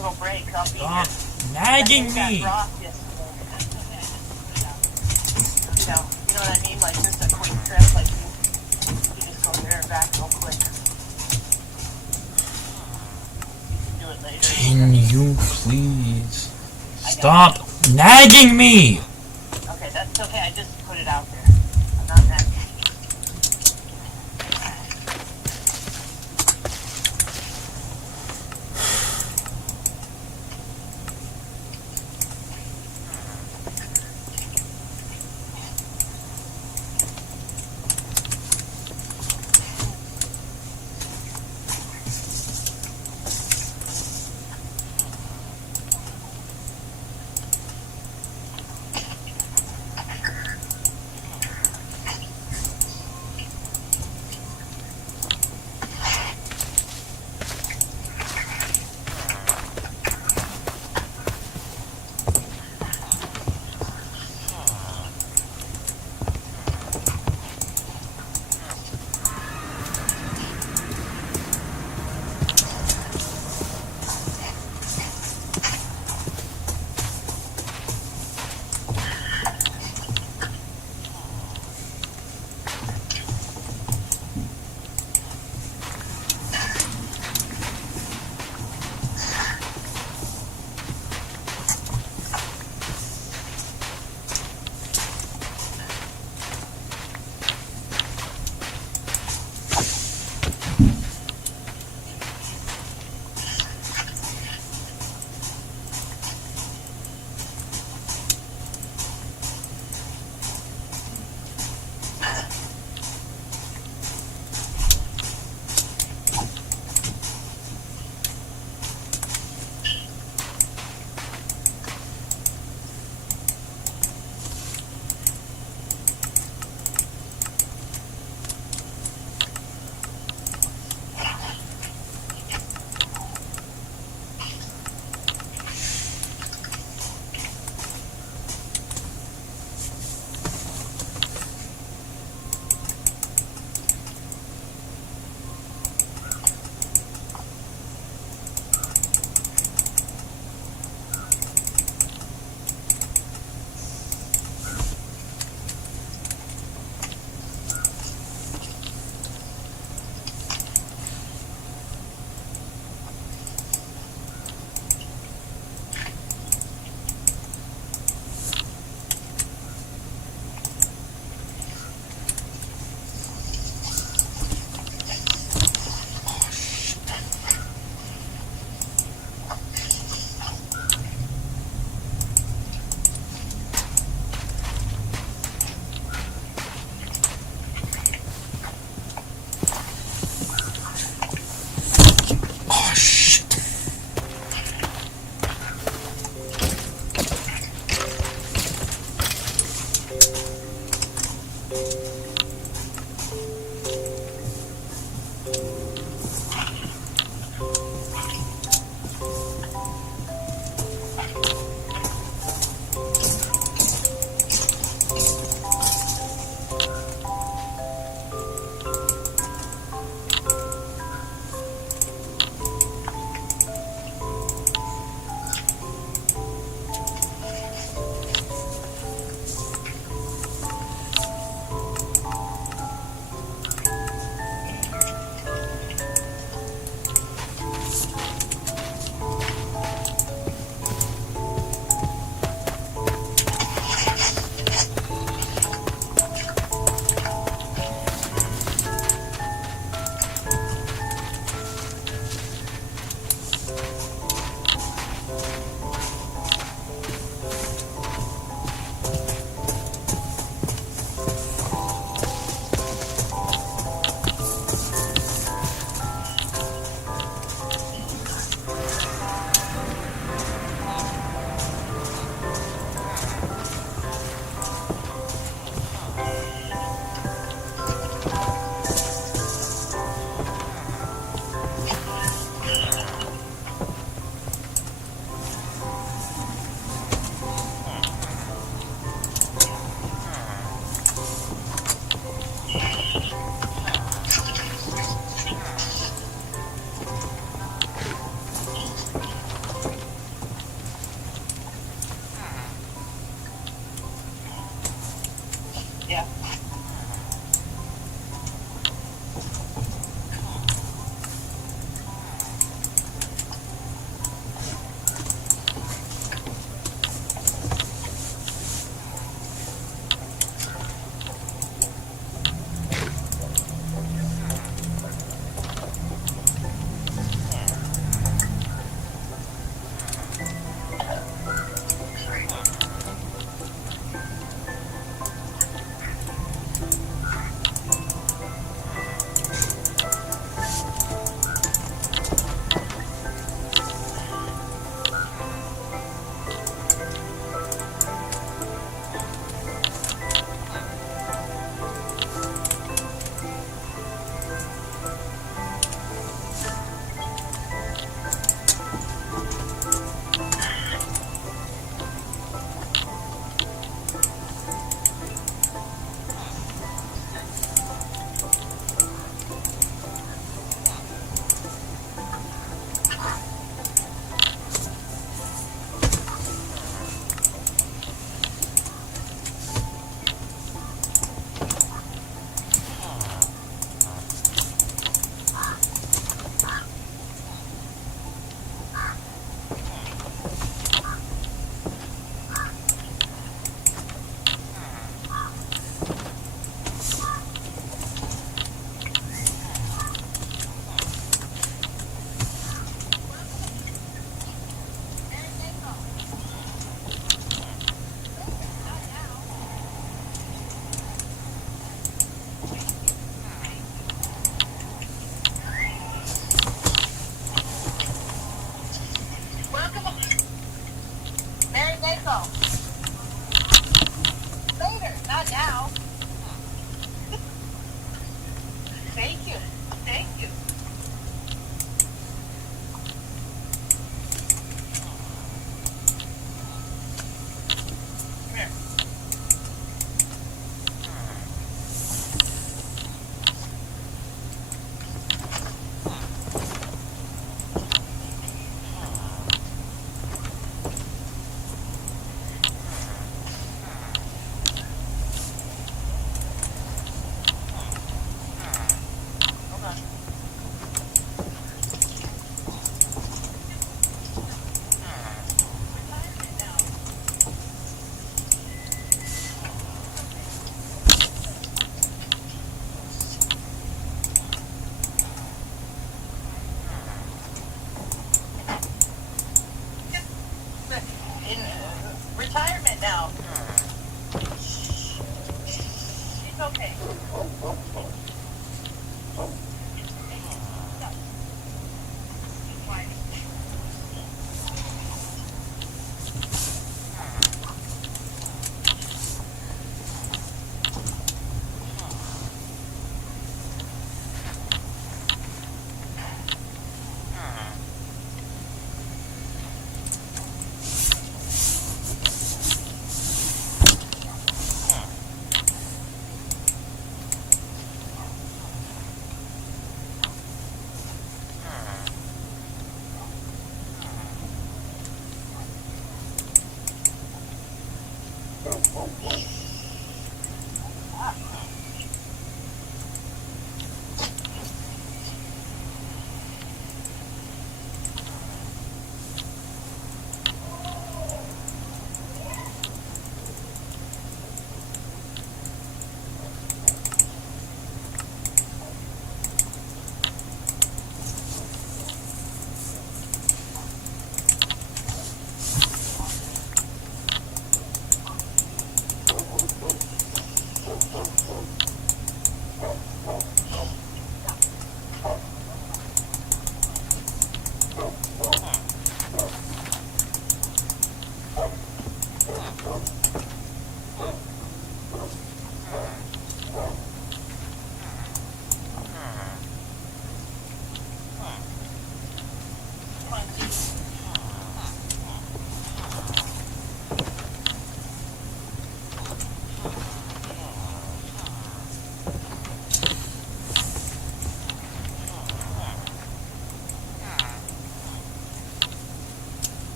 little break. I'll be Stop here. nagging I ate me. that broth yesterday. That's okay. I just put it out there. So, you know what I mean? Like just a quick trip. Like you just go there and back real quick. You can do it later. Can you please stop nagging me? Okay, that's okay. I just put it out there. I'm not mad. go. Later, not now. Thank you. Thank you. Come here. Hold on. Retirement now. In retirement now. She's okay. She's fine.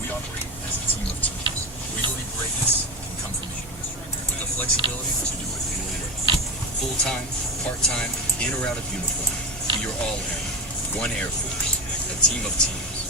We operate as a team of teams. We believe greatness can come from you, with the flexibility to do it any way. Full-time, part-time, in or out of uniform. We are all airmen. One Air Force. A team of teams.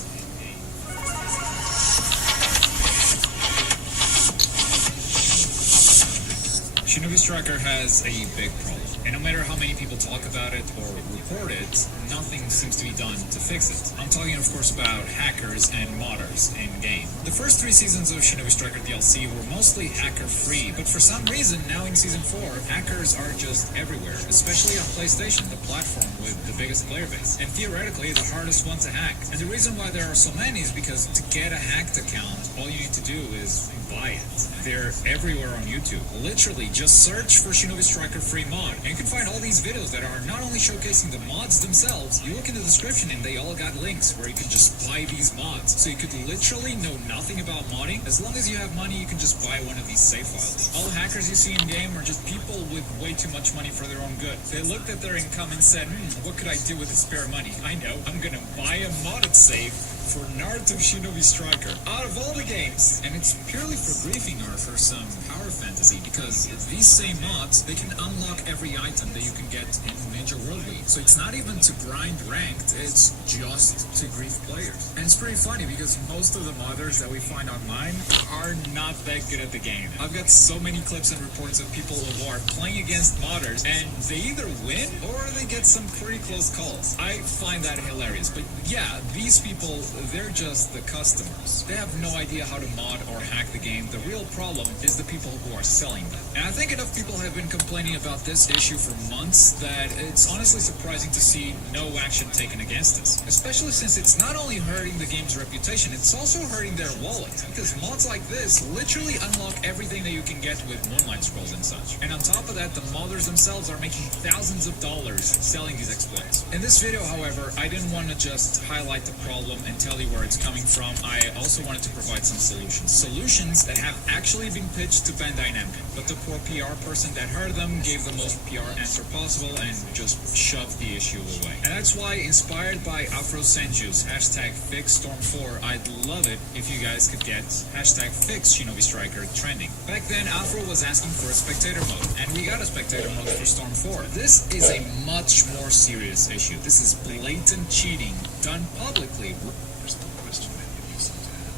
Shinobi Striker has a big problem, and no matter how many people talk about it or report it, nothing seems to be done to fix it. I'm talking, of course, about hackers and modders in-game. The first 3 seasons of Shinobi Striker DLC were mostly hacker-free, but for some reason, now in Season 4, hackers are just everywhere, especially on PlayStation, the platform with the biggest player base, and theoretically the hardest one to hack. And the reason why there are so many is because to get a hacked account, all you need to do is buy it. They're everywhere on YouTube. Literally, just search for Shinobi Striker free mod, and you can find all these videos that are not only showcasing the mods themselves, you look in the description and they all got links where you can just buy these mods. So you could literally know nothing about modding. As long as you have money, you can just buy one of these save files. All hackers you see in game are just people with way too much money for their own good. They looked at their income and said, what could I do with this spare money? I know, I'm gonna buy a modded save for Naruto Shinobi Striker out of all the games. And it's purely for griefing or for some power fantasy, because these same mods, they can unlock every item that you can get in Ninja World League. So it's not even to grind ranked, it's just to grief players. And it's pretty funny because most of the modders that we find online are not that good at the game. I've got so many clips and reports of people who are playing against modders and they either win or they get some pretty close calls. I find that hilarious. But yeah, these people, they're just the customers. They have no idea how to mod or hack the game. The real problem is the people who are selling them. And I think enough people have been complaining about this issue for months that it's honestly surprising to see no action taken against this. Especially since it's not only hurting the game's reputation, it's also hurting their wallet. Because mods like this literally unlock everything that you can get with Moonlight Scrolls and such. And on top of that, the modders themselves are making thousands of dollars selling these exploits. In this video, however, I didn't want to just highlight the problem and tell you where it's coming from. I also wanted to provide some solutions. Solutions that have actually been pitched to Bandai Namco. But the poor PR person that heard them gave the most PR answer possible and just shoved the issue away. And that's why, inspired by Afro Senju's #FixStorm4, I'd love it if you guys could get #FixShinobiStriker trending. Back then, Afro was asking for a spectator mode, and we got a spectator mode for Storm 4. This is a much more serious issue. This is blatant cheating done publicly. There's one question many of you seem to have.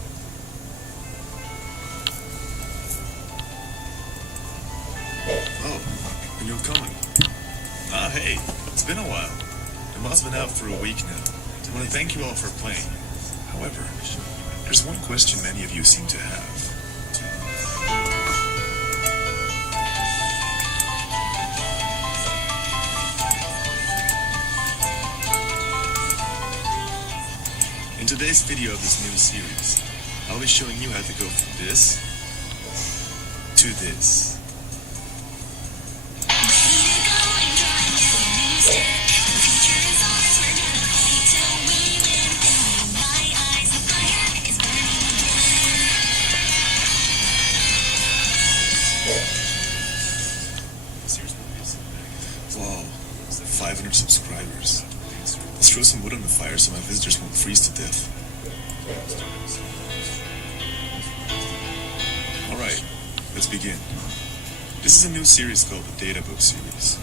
Oh, and you're coming. Ah, hey, it's been a while. It must have been out for a week now. I want to thank you all for playing. However, there's one question many of you seem to have. In today's video of this new series, I'll be showing you how to go from this to this. Whoa, 500 subscribers. Let's throw some wood on the fire so my visitors won't freeze to death. Alright, let's begin. This is a new series called the Data Book series.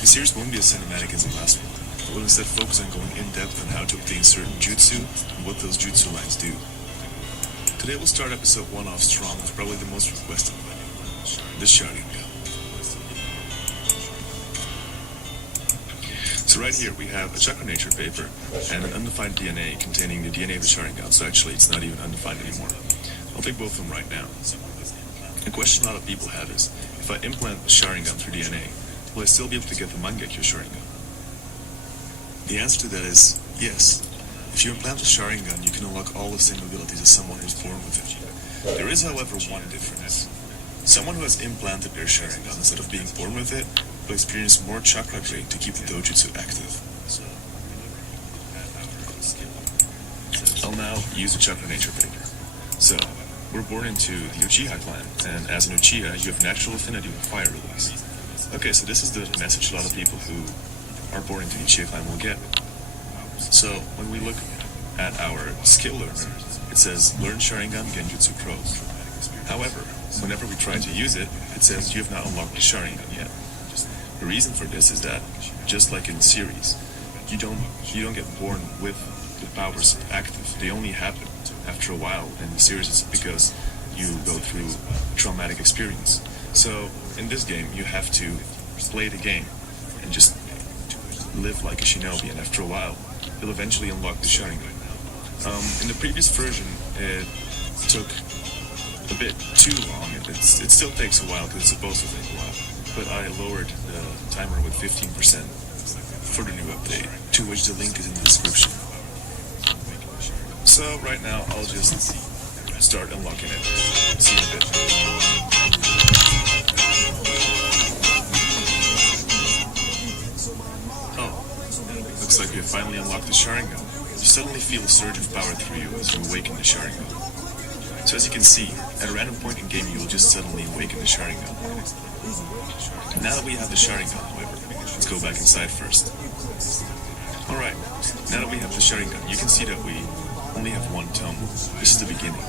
The series won't be as cinematic as the last one, but will instead focus on going in-depth on how to obtain certain jutsu and what those jutsu lines do. Today we'll start episode 1 off strong with probably the most requested one, the Sharingan. So right here we have a chakra nature paper and an undefined DNA containing the DNA of the Sharingan, so actually it's not even undefined anymore. I'll take both of them right now. A question a lot of people have is, if I implant the Sharingan through DNA, will I still be able to get the Mangekyo Sharingan? The answer to that is yes. If you implant the Sharingan, you can unlock all the same abilities as someone who's born with it. There is, however, one difference. Someone who has implanted their Sharingan instead of being born with it will experience more chakra drain to keep the dojutsu active. I'll now use the chakra nature paper. So, we're born into the Uchiha clan, and as an Uchiha, you have natural affinity with fire release. Okay, so this is the message a lot of people who are born into the Uchiha clan will get. So, when we look at our skill learner, it says Learn Sharingan Genjutsu Pros. However, whenever we try to use it, it says you have not unlocked the Sharingan yet. The reason for this is that, just like in the series, you don't get born with the powers active. They only happen after a while in the series. It's because you go through a traumatic experience. So in this game, you have to play the game and just live like a shinobi, and after a while, you'll eventually unlock the Sharingan. In the previous version, it took a bit too long, and it still takes a while because it's supposed to take a while. But I lowered the timer with 15% for the new update, to which the link is in the description. So right now, I'll just start unlocking it. See you in a bit. Oh, looks like we have finally unlocked the Sharingan. You suddenly feel a surge of power through you as you awaken the Sharingan. So as you can see, at a random point in game you will just suddenly awaken the Sharingan. Now that we have the Sharingan, however, let's go back inside first. Alright, now that we have the Sharingan, you can see that we only have one tome. This is the beginning.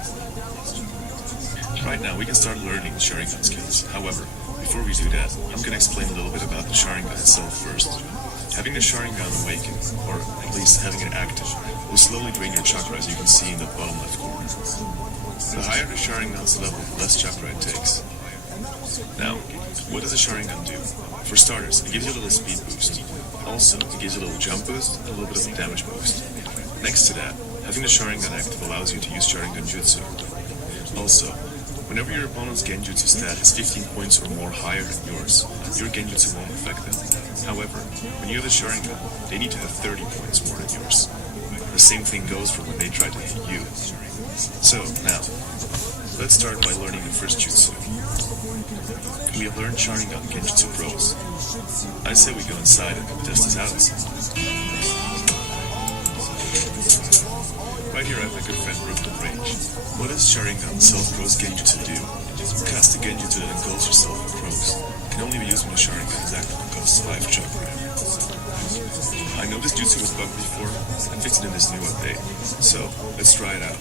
Right now we can start learning the Sharingan skills. However, before we do that, I'm going to explain a little bit about the Sharingan itself first. Having the Sharingan awaken, or at least having it active, will slowly drain your chakra, as you can see in the bottom left corner. The higher the Sharingan's level, the less chakra it takes. Now, what does the Sharingan do? For starters, it gives you a little speed boost. Also, it gives you a little jump boost and a little bit of a damage boost. Next to that, having the Sharingan active allows you to use Sharingan Jutsu. Also, whenever your opponent's Genjutsu stat is 15 points or more higher than yours, your Genjutsu won't affect them. However, when you have the Sharingan, they need to have 30 points more than yours. The same thing goes for when they try to hit you. So, now, let's start by learning the first jutsu. We have learned Sharingan Genjutsu Pros. I say we go inside and test this out. Right here I have my good friend Brooklyn Rage. What does Sharingan Self-Pros Genjutsu do? Cast a Genjutsu that engulfs yourself in crows. Can only be used when the Sharingan is active and costs 5 chakra. I know this jutsu was bugged before and fixed it in this new update, so let's try it out.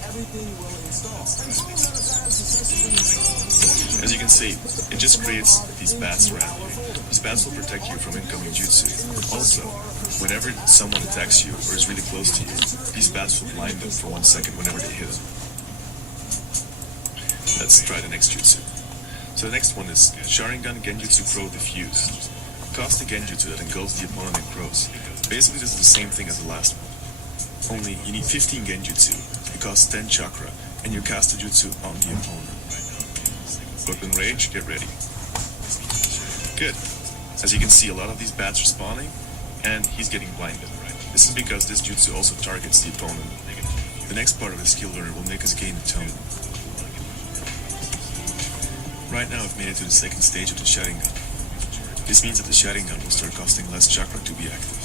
As you can see, it just creates these bats around you. These bats will protect you from incoming jutsu. Also, whenever someone attacks you or is really close to you, these bats will blind them for 1 second whenever they hit them. Let's try the next jutsu. So the next one is Sharingan Genjutsu Pro Diffuse. Cast a Genjutsu that engulfs the opponent in crows. Basically this is the same thing as the last one. Only you need 15 Genjutsu, it costs 10 chakra, and you cast a jutsu on the opponent. Brooklyn Rage, get ready. Good. As you can see, a lot of these bats are spawning, and he's getting blinded. This is because this jutsu also targets the opponent. The next part of the skill learner will make us gain the tone. Right now I've made it to the second stage of the Sharingan. This means that the Sharingan will start costing less chakra to be active.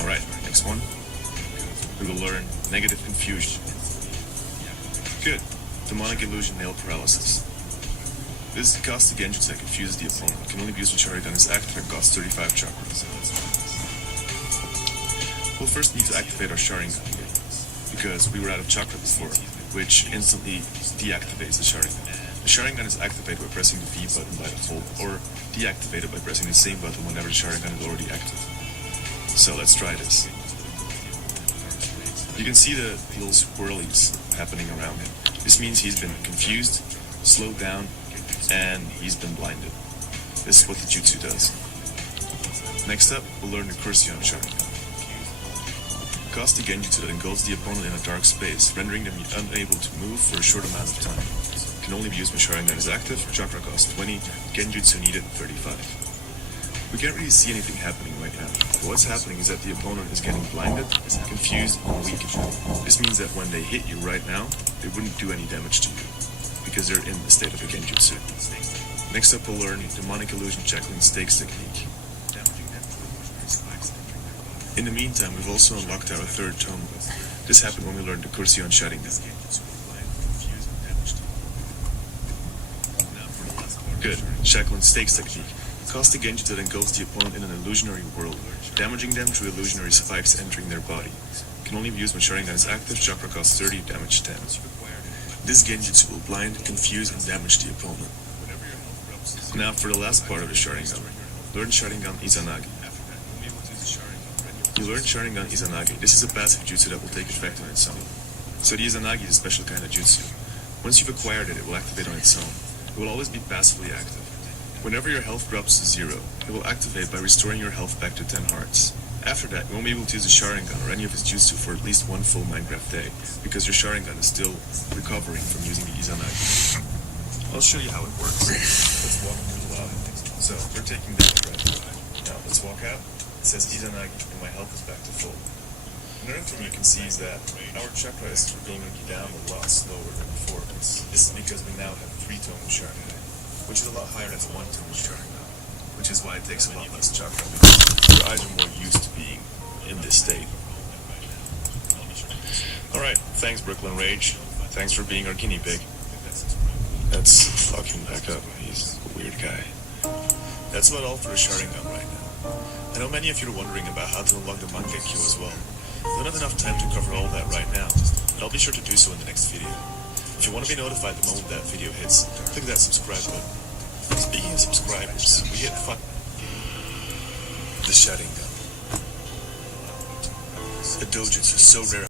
Alright, next one. We will learn Negative Confusion. Good. Demonic Illusion Nail Paralysis. This casts a Genjutsu that confuses the opponent. Can only be used when Sharingan is active and costs 35 chakra. We'll first need to activate our Sharingan here, because we were out of chakra before, which instantly deactivates the Sharingan. The Sharingan is activated by pressing the V button by default, or deactivated by pressing the same button whenever the Sharingan is already active. So let's try this. You can see the little swirlies happening around him. This means he's been confused, slowed down, and he's been blinded. This is what the jutsu does. Next up, we'll learn the Kursion Sharingan. Cast a Genjutsu that engulfs the opponent in a dark space, rendering them unable to move for a short amount of time. Can only be used when Sharingan is active, chakra cost 20, Genjutsu needed 35. We can't really see anything happening right now. What's happening is that the opponent is getting blinded, confused, and weakened. This means that when they hit you right now, they wouldn't do any damage to you, because they're in the state of a Genjutsu. Next up we'll learn Demonic Illusion Shackling Stakes Technique. In the meantime, we've also unlocked our third tome. This happened when we learned the Kursion Sharingan. Good. Shackling Stakes Technique. Cast a Genjutsu that engulfs the opponent in an illusionary world, damaging them through illusionary spikes entering their body. can only be used when Sharingan is active. Chakra costs 30, damage 10. This Genjutsu will blind, confuse, and damage the opponent. Now for the last part of the Sharingan. Learn Sharingan Izanagi. You learn Sharingan Izanagi. This is a passive jutsu that will take effect on its own. So the Izanagi is a special kind of jutsu. Once you've acquired it, it will activate on its own. It will always be passively active. Whenever your health drops to 0, it will activate by restoring your health back to 10 hearts. After that, you won't be able to use the Sharingan or any of its jutsu for at least one full Minecraft day, because your Sharingan is still recovering from using the Izanagi. I'll show you how it works. Let's walk through the lobby. So, we're taking down the red drive. Now, let's walk out. It says Izanagi, and my health is back to full. Another thing you can see is that our chakra is going down a lot slower than before. This is because we now have 3-tone Sharingan, which is a lot higher than 1-tone Sharingan, which is why it takes a lot less chakra, because your eyes are more used to being in this state. Alright, thanks Brooklyn Rage. Thanks for being our guinea pig. Let's fuck him back up. He's a weird guy. That's about all for the Sharingan right now. I know many of you are wondering about how to unlock the Mangekyo as well. I don't have enough time to cover all that right now, but I'll be sure to do so in the next video. If you want to be notified the moment that video hits, click that subscribe button. Speaking of subscribers, we hit the Sharingan. The dojutsu is so rare.